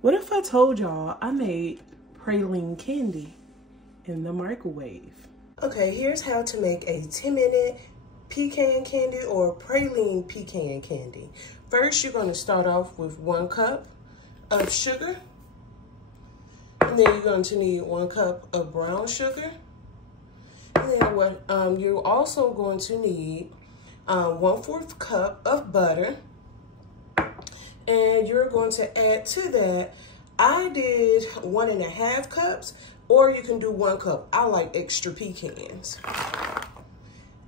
What if I told y'all I made praline candy in the microwave? Okay, here's how to make a 10-minute pecan candy or praline pecan candy. First, you're going to start off with 1 cup of sugar. And then you're going to need 1 cup of brown sugar. And then you're also going to need 1/4 cup of butter. And you're going to add to that, I did 1.5 cups, or you can do 1 cup. I like extra pecans.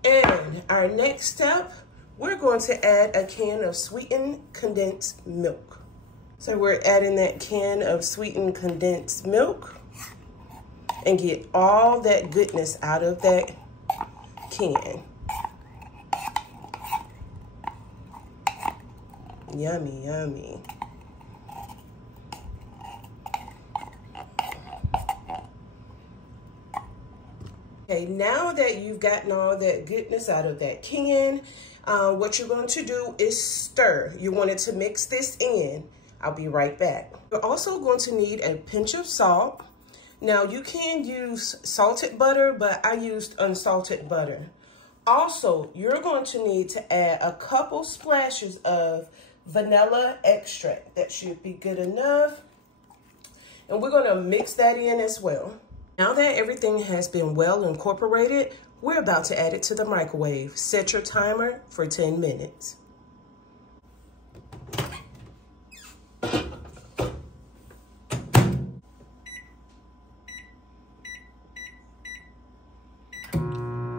And our next step, we're going to add a can of sweetened condensed milk. So we're adding that can of sweetened condensed milk and get all that goodness out of that can. Yummy, yummy. Okay, now that you've gotten all that goodness out of that can, what you're going to do is stir. You wanted to mix this in. I'll be right back. You're also going to need a pinch of salt. Now you can use salted butter, but I used unsalted butter. Also, you're going to need to add a couple splashes of vanilla extract. That should be good enough. And we're going to mix that in as well. Now that everything has been well incorporated, we're about to add it to the microwave. Set your timer for 10 minutes.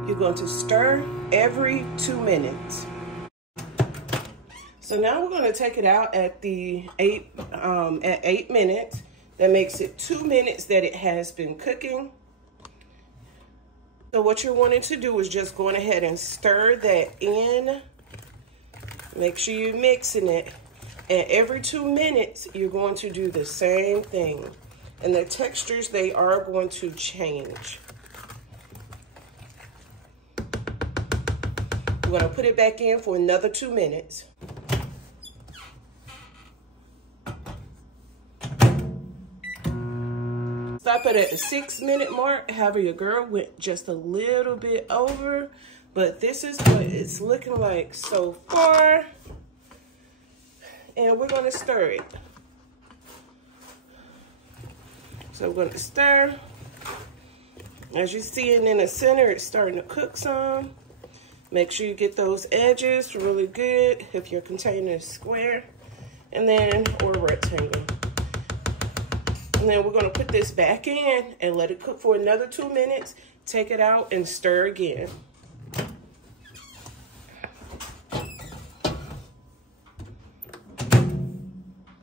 You're going to stir every 2 minutes. So now we're going to take it out at the 8 minutes. That makes it 2 minutes that it has been cooking. So what you're wanting to do is just go ahead and stir that in. Make sure you're mixing it. And every 2 minutes, you're going to do the same thing. And the textures, they are going to change. We're going to put it back in for another 2 minutes. Stop it at the 6-minute mark. However, your girl went just a little bit over, but this is what it's looking like so far. And we're going to stir it. So we're going to stir. As you see it in the center, it's starting to cook some. Make sure you get those edges really good if your container is square or rectangle. And then we're going to put this back in and let it cook for another 2 minutes. Take it out and stir again.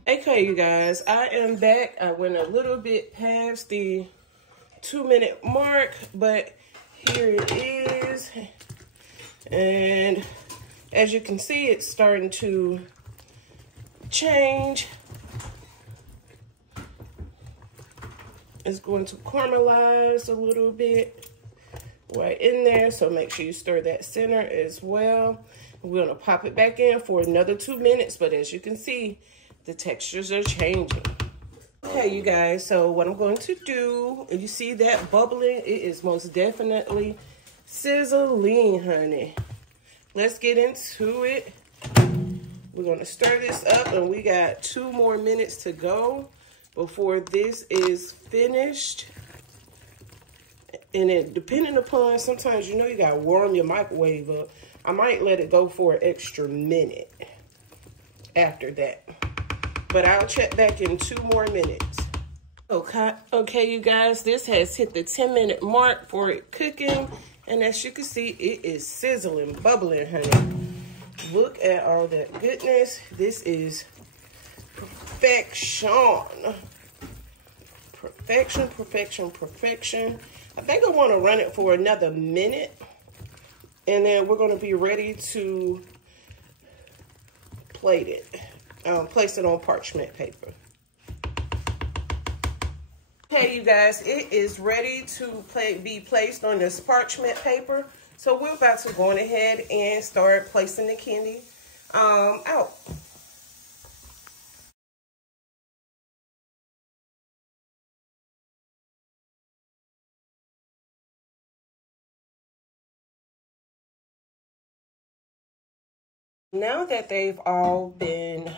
Okay, you guys, I am back. I went a little bit past the 2-minute mark, but here it is. And as you can see, it's starting to change. It's going to caramelize a little bit right in there. So make sure you stir that center as well. We're going to pop it back in for another 2 minutes. But as you can see, the textures are changing. Okay, you guys. So what I'm going to do, you see that bubbling? It is most definitely sizzling, honey. Let's get into it. We're going to stir this up, and we got 2 more minutes to go before this is finished. And it, depending upon, sometimes you know you got to warm your microwave up. I might let it go for an extra minute after that. But I'll check back in 2 more minutes. Okay, you guys, this has hit the 10-minute mark for it cooking. And as you can see, it is sizzling, bubbling, honey. Look at all that goodness. This is perfection. Perfection, perfection, perfection. I think I want to run it for another minute. And then we're going to be ready to plate it. Place it on parchment paper. Okay, you guys, it is ready to be placed on this parchment paper. So we're about to go on ahead and start placing the candy out. Now that they've all been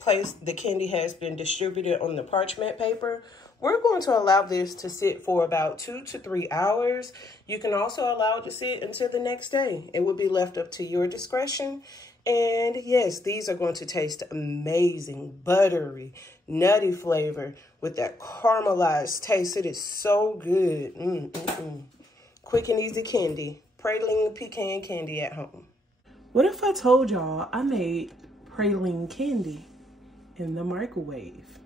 placed, the candy has been distributed on the parchment paper, we're going to allow this to sit for about 2 to 3 hours. You can also allow it to sit until the next day. It will be left up to your discretion. And yes, these are going to taste amazing, buttery, nutty flavor with that caramelized taste. It is so good. Quick and easy candy. Praline pecan candy at home. What if I told y'all I made praline candy in the microwave?